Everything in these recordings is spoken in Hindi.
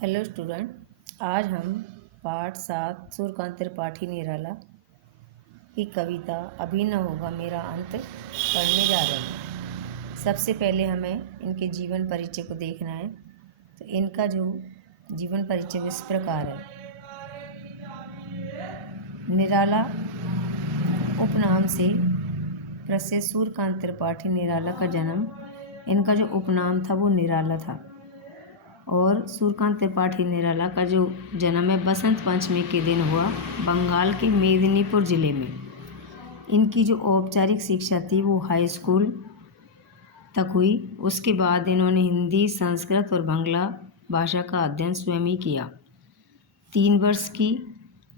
हेलो स्टूडेंट, आज हम पाठ 7 सूर्यकांत त्रिपाठी निराला की कविता अभी न होगा मेरा अंत पढ़ने जा रहे हैं। सबसे पहले हमें इनके जीवन परिचय को देखना है। तो इनका जो जीवन परिचय इस प्रकार है। निराला उपनाम से प्रसिद्ध सूर्यकांत त्रिपाठी निराला का जन्म, इनका जो उपनाम था वो निराला था। और सूर्यकांत त्रिपाठी निराला का जो जन्म है बसंत पंचमी के दिन हुआ, बंगाल के मेदिनीपुर ज़िले में। इनकी जो औपचारिक शिक्षा थी वो हाई स्कूल तक हुई। उसके बाद इन्होंने हिंदी, संस्कृत और बांग्ला भाषा का अध्ययन स्वयं ही किया। 3 वर्ष की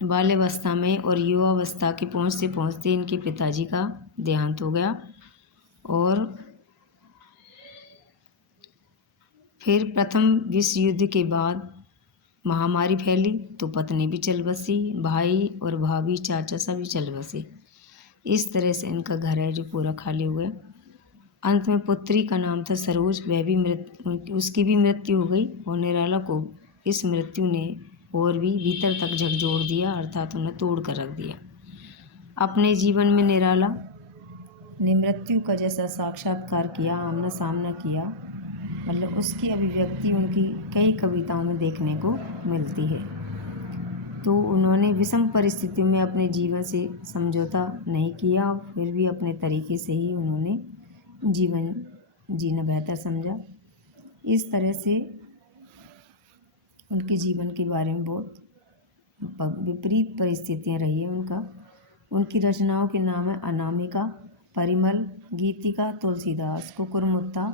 बाल्यावस्था में और युवावस्था के पहुँचते पहुँचते इनके पिताजी का देहांत हो गया। और फिर प्रथम विश्व युद्ध के बाद महामारी फैली तो पत्नी भी चल बसी, भाई और भाभी, चाचा सभी चल बसे। इस तरह से इनका घर है जो पूरा खाली हुआ। अंत में पुत्री का नाम था सरोज, वह भी उसकी भी मृत्यु हो गई। और निराला को इस मृत्यु ने और भी भीतर तक झकझोर दिया, अर्थात उन्हें तोड़ कर रख दिया। अपने जीवन में निराला ने मृत्यु का जैसा साक्षात्कार किया, आमना सामना किया, मतलब उसकी अभिव्यक्ति उनकी कई कविताओं में देखने को मिलती है। तो उन्होंने विषम परिस्थितियों में अपने जीवन से समझौता नहीं किया, फिर भी अपने तरीके से ही उन्होंने जीवन जीना बेहतर समझा। इस तरह से उनके जीवन के बारे में बहुत विपरीत परिस्थितियाँ रही है उनकी रचनाओं के नाम है अनामिका, परिमल, गीतिका, तुलसीदास, कुकुरमुत्ता,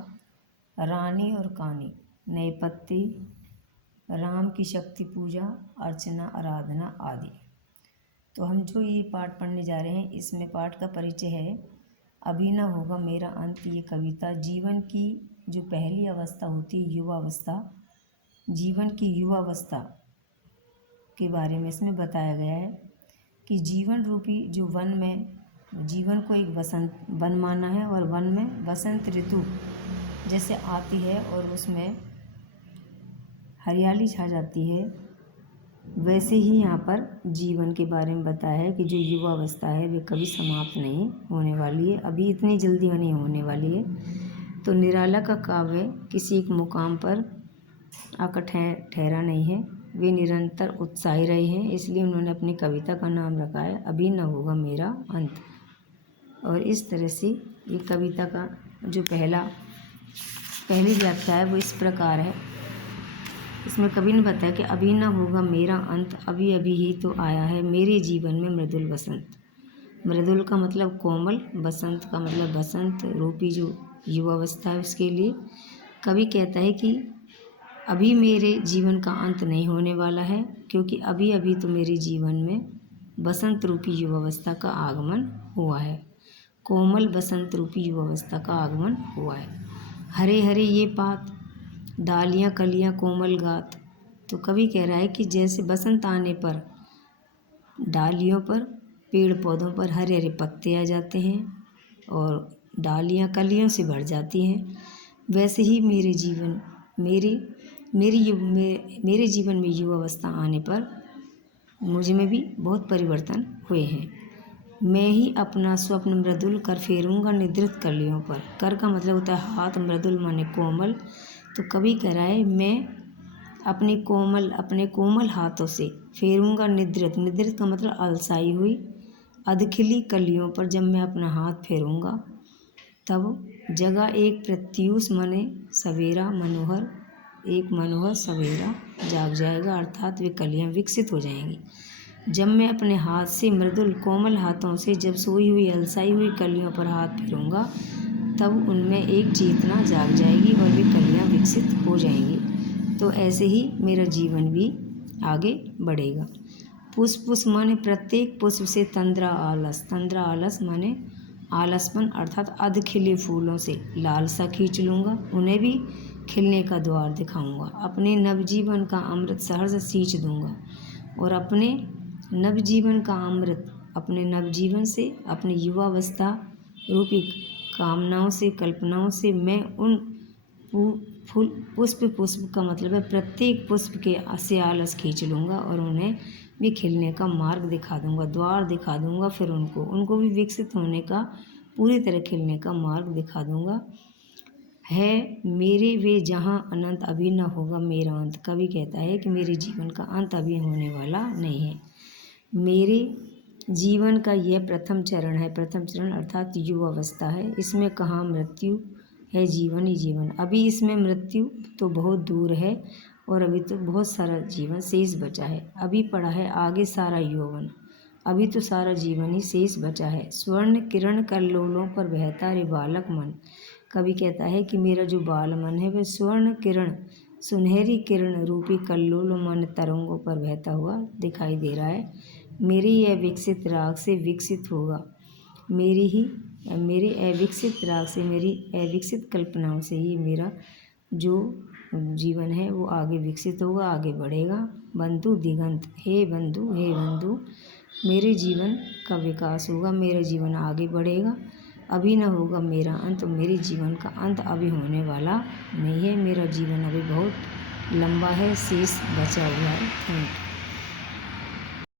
रानी और कानी, नए पत्ते, राम की शक्ति पूजा, अर्चना, आराधना आदि। तो हम जो ये पाठ पढ़ने जा रहे हैं इसमें पाठ का परिचय है अभी न होगा मेरा अंत। ये कविता जीवन की जो पहली अवस्था होती है युवावस्था, जीवन की युवावस्था के बारे में इसमें बताया गया है कि जीवन रूपी जो वन में जीवन को एक वन माना है और वन में बसंत ऋतु जैसे आती है और उसमें हरियाली छा जाती है, वैसे ही यहाँ पर जीवन के बारे में बताया है कि जो युवावस्था है वे कभी समाप्त नहीं होने वाली है, अभी इतनी जल्दी नहीं होने वाली है। तो निराला का काव्य किसी एक मुकाम पर आकर ठहरा नहीं है, वे निरंतर उत्साही रहे हैं, इसलिए उन्होंने अपनी कविता का नाम रखा है अभी न होगा मेरा अंत। और इस तरह से ये कविता का जो पहली व्याख्या है वो इस प्रकार है। इसमें कवि ने बताया कि अभी न होगा मेरा अंत, अभी अभी ही तो आया है मेरे जीवन में मृदुल बसंत। मृदुल का मतलब कोमल, बसंत का मतलब बसंत रूपी जो युवावस्था है उसके लिए कवि कहता है कि अभी मेरे जीवन का अंत नहीं होने वाला है, क्योंकि अभी अभी तो मेरे जीवन में बसंत रूपी युवावस्था का आगमन हुआ है। कोमल बसंत रूपी युवावस्था का आगमन हुआ है। हरे हरे ये पात, डालियाँ कलियाँ कोमल गात। तो कवि कह रहा है कि जैसे बसंत आने पर डालियों पर, पेड़ पौधों पर हरे हरे पत्ते आ जाते हैं और डालियाँ कलियों से भर जाती हैं, वैसे ही मेरे जीवन में युवावस्था आने पर मुझ में भी बहुत परिवर्तन हुए हैं। मैं ही अपना स्वप्न मृदुल कर फेरूंगा निद्रित कलियों पर। कर का मतलब होता है हाथ, मृदुल माने कोमल। तो कवि कह रहा है मैं अपने कोमल हाथों से फेरूंगा निद्रित का मतलब अलसाई हुई अधखिली कलियों पर। जब मैं अपना हाथ फेरूंगा तब जगह एक प्रत्यूष माने सवेरा, एक मनोहर सवेरा जाग जाएगा, अर्थात वे कलियां विकसित हो जाएंगी। जब मैं अपने हाथ से मृदुल कोमल हाथों से जब सोई हुई अलसाई हुई कलियों पर हाथ फेरूंगा तब उनमें एक चेतना जाग जाएगी और वे कलियां विकसित हो जाएंगी। तो ऐसे ही मेरा जीवन भी आगे बढ़ेगा। पुष्प माने प्रत्येक पुष्प से तंद्रा आलस माने आलसपन, अर्थात अध खिले फूलों से लालसा खींच लूँगा, उन्हें भी खिलने का द्वार दिखाऊंगा। अपने नवजीवन का अमृत सहर्ष सींच दूंगा और अपने नवजीवन का अमृत अपने नवजीवन से, अपनी युवावस्था रूपी कामनाओं से, कल्पनाओं से मैं उन फूल पुष्प पुष्प का मतलब है प्रत्येक पुष्प के से आलस खींच लूँगा और उन्हें भी खिलने का मार्ग दिखा दूँगा, द्वार दिखा दूँगा। फिर उनको भी विकसित होने का, पूरी तरह खिलने का मार्ग दिखा दूँगा। है मेरे वे जहाँ अनंत अभी न होगा मेरा अंत। कवि कहता है कि मेरे जीवन का अंत अभी होने वाला नहीं है। मेरे जीवन का यह प्रथम चरण है। प्रथम चरण अर्थात युवावस्था है। इसमें कहाँ मृत्यु है, जीवन ही जीवन। अभी इसमें मृत्यु तो बहुत दूर है और अभी तो बहुत सारा जीवन शेष बचा है। अभी पड़ा है आगे सारा यौवन, अभी तो सारा जीवन ही शेष बचा है। स्वर्ण किरण कल्लोलों पर बहता रे बालक मन। कवि कहता है कि मेरा जो बाल मन है वह स्वर्ण किरण, सुनहरी किरण रूपी कल्लोल मन तरंगों पर बहता हुआ दिखाई दे रहा है। मेरी यह विकसित राग से विकसित होगा, मेरे अविकसित राग से, मेरी अविकसित कल्पनाओं से ही मेरा जो जीवन है वो आगे विकसित होगा, आगे बढ़ेगा। बंधु दिगंत, हे बंधु, मेरे जीवन का विकास होगा, मेरा जीवन आगे बढ़ेगा। अभी न होगा मेरा अंत, मेरे जीवन का अंत अभी होने वाला नहीं है। मेरा जीवन अभी बहुत लंबा है, शेष बचा हुआ है। Thank you.